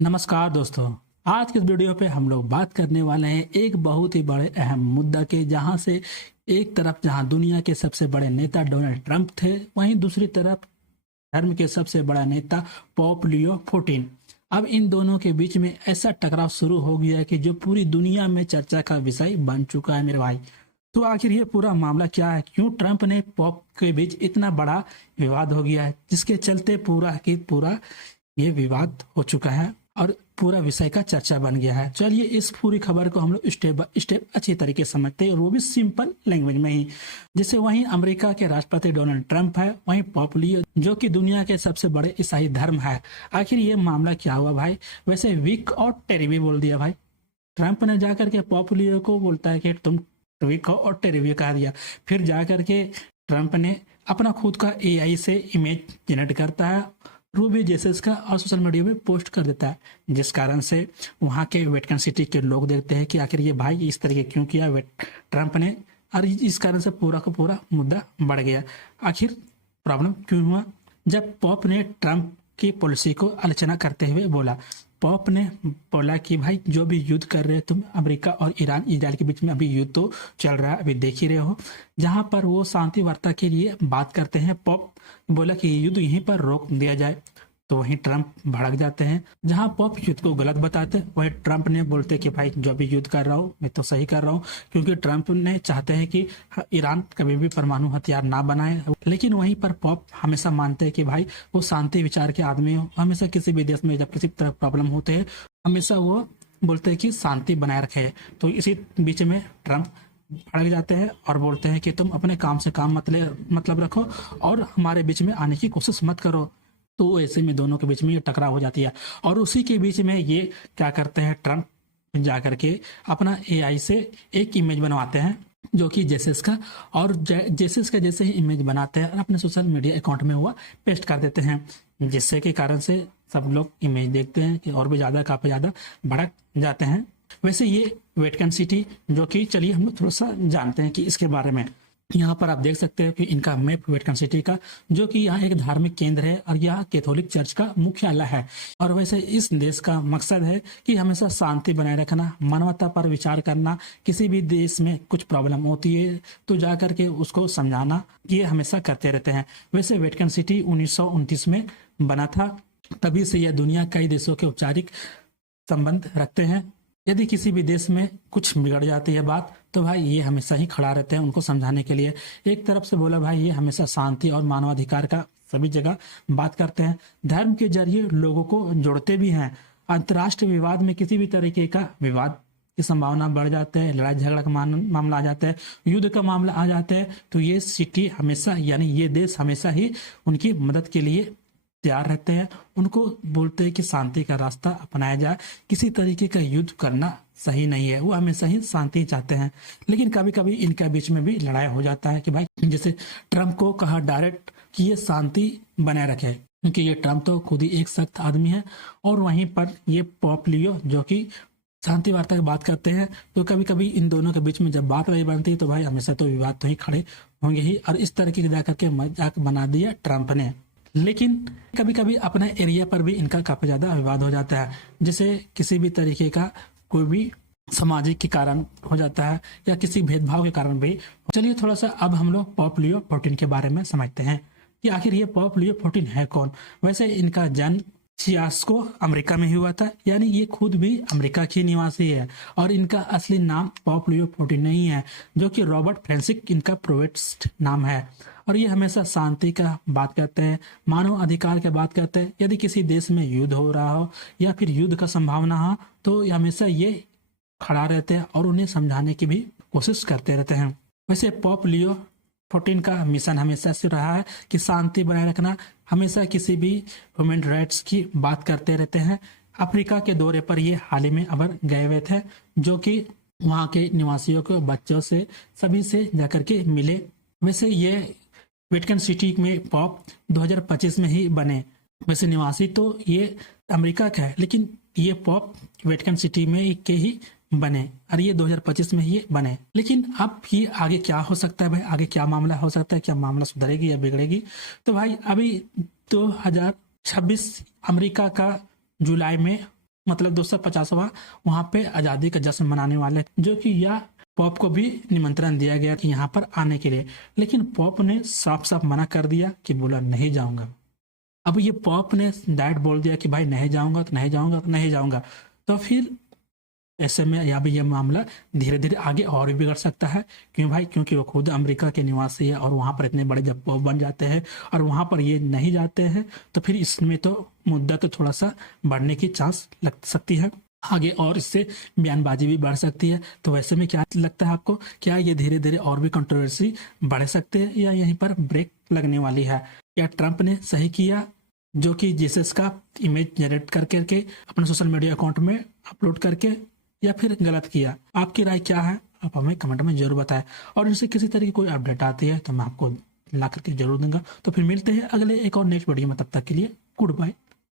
नमस्कार दोस्तों। आज के इस वीडियो पे हम लोग बात करने वाले हैं एक बहुत ही बड़े अहम मुद्दा के, जहां से एक तरफ जहां दुनिया के सबसे बड़े नेता डोनाल्ड ट्रंप थे, वहीं दूसरी तरफ धर्म के सबसे बड़ा नेता पोप लियो 14। अब इन दोनों के बीच में ऐसा टकराव शुरू हो गया है कि जो पूरी दुनिया में चर्चा का विषय बन चुका है मेरे भाई। तो आखिर ये पूरा मामला क्या है, क्यों ट्रंप ने पोप के बीच इतना बड़ा विवाद हो गया है, जिसके चलते पूरा की पूरा ये विवाद हो चुका है और पूरा विषय का चर्चा बन गया है। चलिए इस पूरी खबर को हम लोग स्टेप बाय स्टेप अच्छी तरीके से समझते हैं, और वो भी सिंपल लैंग्वेज में ही। जैसे वहीं अमेरिका के राष्ट्रपति डोनाल्ड ट्रंप है, वहीं पोप लियो जो कि दुनिया के सबसे बड़े ईसाई धर्म है। आखिर ये मामला क्या हुआ भाई? वैसे वीक और टेरिबी बोल दिया भाई। ट्रंप ने जाकर के पोप लियो को बोलता है कि तुम वीक और टेरिबी कहा दिया। फिर जाकर के ट्रंप ने अपना खुद का एआई से इमेज जनरेट करता है, रूबी जेसस का, और सोशल मीडिया में पोस्ट कर देता है, जिस कारण से वहाँ के वेटिकन सिटी के लोग देखते हैं कि आखिर ये भाई इस तरीके क्यों किया ट्रंप ने, और इस कारण से पूरा का पूरा मुद्दा बढ़ गया। आखिर प्रॉब्लम क्यों हुआ? जब पोप ने ट्रंप की पॉलिसी को आलोचना करते हुए बोला, पोप ने बोला कि भाई जो भी युद्ध कर रहे हो तुम, अमेरिका और ईरान इजराइल के बीच में अभी युद्ध तो चल रहा है, अभी देख ही रहे हो। जहां पर वो शांति वार्ता के लिए बात करते हैं, पोप बोला कि युद्ध यहीं पर रोक दिया जाए, तो वहीं ट्रंप भड़क जाते हैं। जहां पोप युद्ध को गलत बताते, वहीं ट्रंप ने बोलते कि भाई जो भी युद्ध कर रहा हूँ मैं तो सही कर रहा हूँ, क्योंकि ट्रंप ने चाहते हैं कि ईरान कभी भी परमाणु हथियार ना बनाए। लेकिन वहीं पर पोप हमेशा मानते हैं कि भाई वो शांति विचार के आदमी हो। हमेशा किसी भी देश में जब किसी तरह प्रॉब्लम होते हैं, हमेशा वो बोलते हैं कि शांति बनाए रखे। तो इसी बीच में ट्रंप भड़क जाते हैं और बोलते हैं कि तुम अपने काम से काम मतलब रखो और हमारे बीच में आने की कोशिश मत करो। तो ऐसे में दोनों के बीच में ये टकराव हो जाती है, और उसी के बीच में ये क्या करते हैं, ट्रंप जाकर के अपना एआई से एक इमेज बनवाते हैं जो कि जेसस का, और जेसस का जैसे ही इमेज बनाते हैं और अपने सोशल मीडिया अकाउंट में हुआ पेस्ट कर देते हैं, जिससे के कारण से सब लोग इमेज देखते हैं कि और भी ज्यादा काफी ज्यादा भड़क जाते हैं। वैसे ये वेटिकन सिटी, जो कि चलिए हम लोग थोड़ा सा जानते हैं कि इसके बारे में। यहाँ पर आप देख सकते हैं कि इनका मैप वेटिकन सिटी का, जो कि यहाँ एक धार्मिक केंद्र है और यह कैथोलिक चर्च का मुख्यालय है। और वैसे इस देश का मकसद है कि हमेशा शांति बनाए रखना, मानवता पर विचार करना। किसी भी देश में कुछ प्रॉब्लम होती है तो जाकर के उसको समझाना, ये हमेशा करते रहते हैं। वैसे वेटिकन सिटी 1929 में बना था, तभी से यह दुनिया कई देशों के औपचारिक संबंध रखते हैं। यदि किसी भी देश में कुछ बिगड़ जाती है बात, तो भाई ये हमेशा ही खड़ा रहते हैं उनको समझाने के लिए। एक तरफ से बोला भाई ये हमेशा शांति और मानवाधिकार का सभी जगह बात करते हैं। धर्म के जरिए लोगों को जोड़ते भी हैं। अंतर्राष्ट्रीय विवाद में किसी भी तरीके का विवाद की संभावना बढ़ जाते हैं, लड़ाई झगड़ा का मामला आ जाता है, युद्ध का मामला आ जाता है, तो ये सिटी हमेशा, यानी ये देश हमेशा ही उनकी मदद के लिए तैयार रहते हैं। उनको बोलते हैं कि शांति का रास्ता अपनाया जाए, किसी तरीके का युद्ध करना सही नहीं है। वो हमेशा ही शांति चाहते हैं। लेकिन कभी कभी इनके बीच में भी लड़ाई हो जाता है कि भाई, जैसे ट्रंप को कहा डायरेक्ट कि ये शांति बनाए रखे, क्योंकि ये ट्रंप तो खुद ही एक सख्त आदमी है, और वहीं पर ये पोप लियो जो कि शांति वार्ता की बात करते हैं। तो कभी कभी इन दोनों के बीच में जब बात नहीं बनती, तो भाई हमेशा तो विवाद तो ही खड़े होंगे ही, और इस तरीके के जाकर के मजाक बना दिया ट्रंप ने। लेकिन कभी कभी अपने एरिया पर भी इनका काफी ज्यादा विवाद हो जाता है, जैसे किसी भी तरीके का कोई भी सामाजिक के कारण हो जाता है या किसी भेदभाव के कारण भी। चलिए थोड़ा सा अब हम लोग पोप लियो 14 के बारे में समझते हैं कि आखिर ये पोप लियो 14 है कौन। वैसे इनका जन्म चियास्को अमेरिका में ही हुआ था, यानी ये खुद भी अमेरिका की निवासी है, और इनका असली नाम पोप लियो 14 नहीं है, जो कि रॉबर्ट फ्रांसिस इनका प्रोवेस्ट नाम है। और ये हमेशा शांति का बात करते हैं, मानव अधिकार की बात करते हैं। यदि किसी देश में युद्ध हो रहा हो या फिर युद्ध का संभावना हो, तो हमेशा ये खड़ा रहते हैं और उन्हें समझाने की भी कोशिश करते रहते हैं। वैसे पोप लियो 14 का मिशन हमेशा से रहा है कि शांति बनाए रखना, हमेशा किसी भी ह्यूमन राइट्स की बात करते रहते हैं। अफ्रीका के दौरे पर ये हाल ही में अबर गए हुए थे, जो कि वहाँ के निवासियों को, बच्चों से, सभी से जाकर के मिले। वैसे ये वेटिकन सिटी में पोप 2025 में ही बने। वैसे निवासी तो ये अमेरिका का है, लेकिन ये पोप वेटिकन सिटी में के ही बने, और ये 2025 में ही बने। लेकिन अब ये आगे क्या हो सकता है भाई, आगे क्या मामला हो सकता है, क्या मामला सुधरेगी या बिगड़ेगी? तो भाई अभी 2026 अमेरिका का जुलाई में मतलब 250वां वहां पे आजादी का जश्न मनाने वाले, जो कि यह पॉप को भी निमंत्रण दिया गया कि यहाँ पर आने के लिए, लेकिन पॉप ने साफ साफ मना कर दिया कि बोला नहीं जाऊंगा। अब ये पॉप ने डायरेक्ट बोल दिया कि भाई नहीं जाऊंगा तो नहीं जाऊंगा तो नहीं जाऊंगा, तो फिर ऐसे में यहाँ भी ये मामला धीरे धीरे आगे और भी बिगड़ सकता है। क्यों भाई? क्योंकि वो खुद अमेरिका के निवासी है और वहां पर इतने बड़े जब पॉप बन जाते हैं और वहां पर ये नहीं जाते हैं, तो फिर इसमें तो मुद्दा तो थोड़ा सा बढ़ने की चांस लग सकती है आगे, और इससे बयानबाजी भी बढ़ सकती है। तो वैसे में क्या लगता है आपको, क्या ये धीरे धीरे और भी कंट्रोवर्सी बढ़ सकते हैं या यहीं पर ब्रेक लगने वाली है? क्या ट्रंप ने सही किया जो कि जीसस का इमेज जनरेट कर करके अपने सोशल मीडिया अकाउंट में अपलोड करके, या फिर गलत किया? आपकी राय क्या है? आप हमें कमेंट में जरूर बताएं, और इनसे किसी तरह की कोई अपडेट आती है तो मैं आपको ला करके जरूर दूंगा। तो फिर मिलते हैं अगले एक और नेक्स्ट वीडियो में, तब तक के लिए गुड बाय।